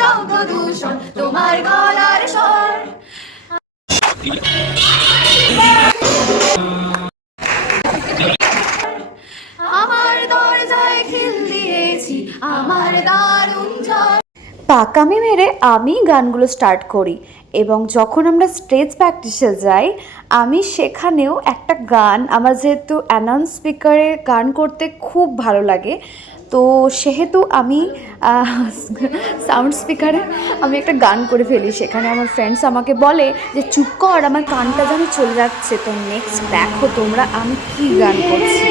শব্দ দূষণ তোমার গলার স্বর। আমার দরজায় খিল দিয়েছি আমার দারুণ ঝড়। পাকামি মেরে আমি গানগুলো স্টার্ট করি এবং যখন আমরা স্টেজ প্র্যাকটিসে যাই আমি সেখানেও একটা গান, আমার যেহেতু অ্যানাউন্স স্পিকারে গান করতে খুব ভালো লাগে, তো সেহেতু আমি সাউন্ড স্পিকারে আমি একটা গান করে ফেলি। সেখানে আমার ফ্রেন্ডস আমাকে বলে যে চুপ কর, আমার কানটা যেন চলে যাচ্ছে। তো নেক্সট দেখো তোমরা আমি কী গান করছি।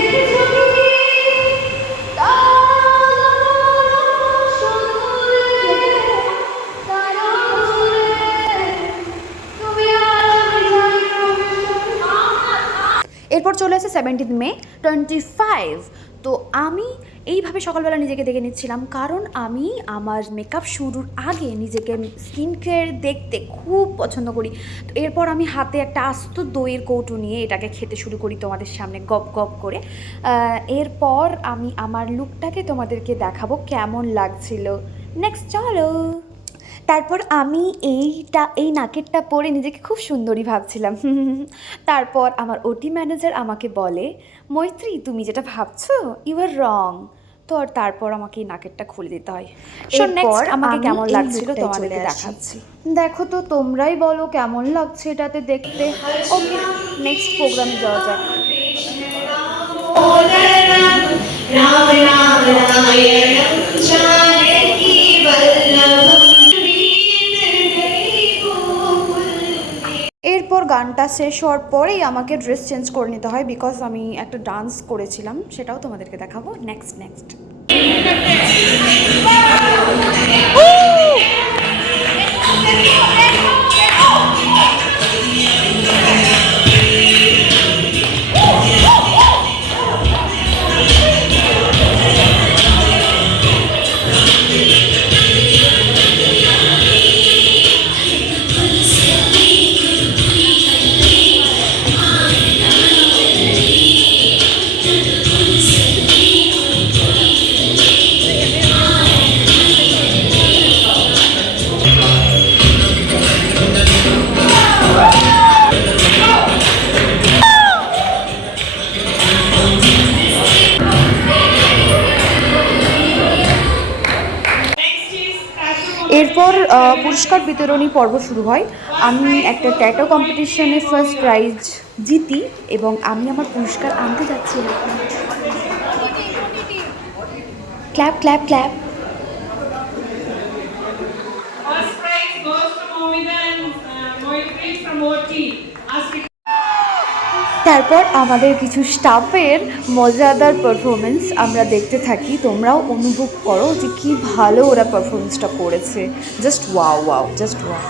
এরপর চলে আসে 17 মে 25। তো আমি এইভাবে সকালবেলা নিজেকে দেখে নিচ্ছিলাম, কারণ আমি আমার মেকআপ শুরুর আগে নিজেকে স্কিন কেয়ার দেখতে খুব পছন্দ করি। তো এরপর আমি হাতে একটা আস্ত দইয়ের কৌটো নিয়ে এটাকে খেতে শুরু করি তোমাদের সামনে গপ গপ করে। এরপর আমি আমার লুকটাকে তোমাদেরকে দেখাবো কেমন লাগছিল। নেক্সট চলো। তারপর আমি এই নাকেরটা পরে নিজেকে খুব সুন্দরী ভাবছিলাম। তারপর আমার ওটি ম্যানেজার আমাকে বলে, মৈত্রী তুমি যেটা ভাবছো ইউ আর রং। তো আর তারপর আমাকে এই নাকেরটা খুলে দিতে হয়। এরপর আমাকে কেমন লাগছিল তোমাদেরকে দেখাচ্ছি। দেখো তো তোমরাই বলো কেমন লাগছে এটাতে দেখতে। ওকে, নেক্সট প্রোগ্রামে যাওয়া যাক। এরপর গানটা শেষ হওয়ার পরেই আমাকে ড্রেস চেঞ্জ করে নিতে হয়, বিকজ আমি একটা ডান্স করেছিলাম, সেটাও তোমাদেরকে দেখাবো। নেক্সট এরপর পুরস্কার বিতরণী পর্ব শুরু হয়। আমি একটা ট্যাটু কম্পিটিশনে ফার্স্ট প্রাইজ জিতি এবং আমি আমার পুরস্কার আনতে যাচ্ছি। Clap clap clap. তারপর আমাদের কিছু স্টাফের মজাদার পারফরমেন্স আমরা দেখতে থাকি। তোমরাও অনুভব করো যে কী ভালো ওরা পারফরমেন্সটা করেছে। Just wow wow, just wow.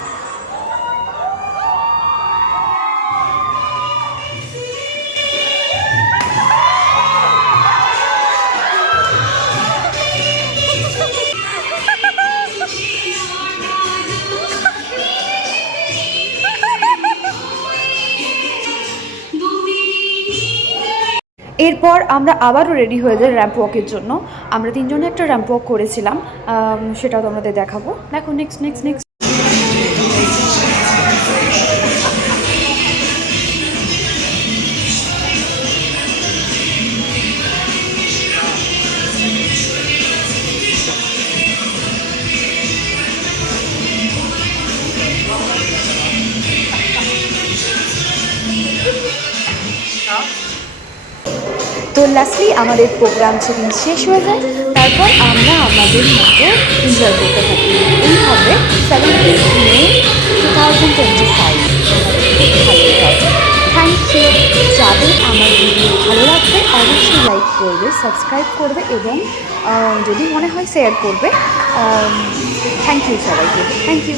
এরপর আমরা আবারও রেডি হয়ে যাই র্যাম্প ওয়াকের জন্য। আমরা তিনজনে একটা র্যাম্প ওয়াক করেছিলাম, সেটাও তোমাদের দেখাবো। দেখো নেক্সট। তো লাস্টলি আমাদের প্রোগ্রাম সেদিন শেষ হয়ে যায়। তারপর আমরা আমাদের মতো এনজয় করতে থাকি। এই হবে 17 মে 2025। Thank you. যাদের আমার ভিডিও ভালো লাগবে অবশ্যই লাইক করবে, সাবস্ক্রাইব করবে এবং যদি মনে হয় শেয়ার করবে। থ্যাংক ইউ সবাইকে, থ্যাংক ইউ।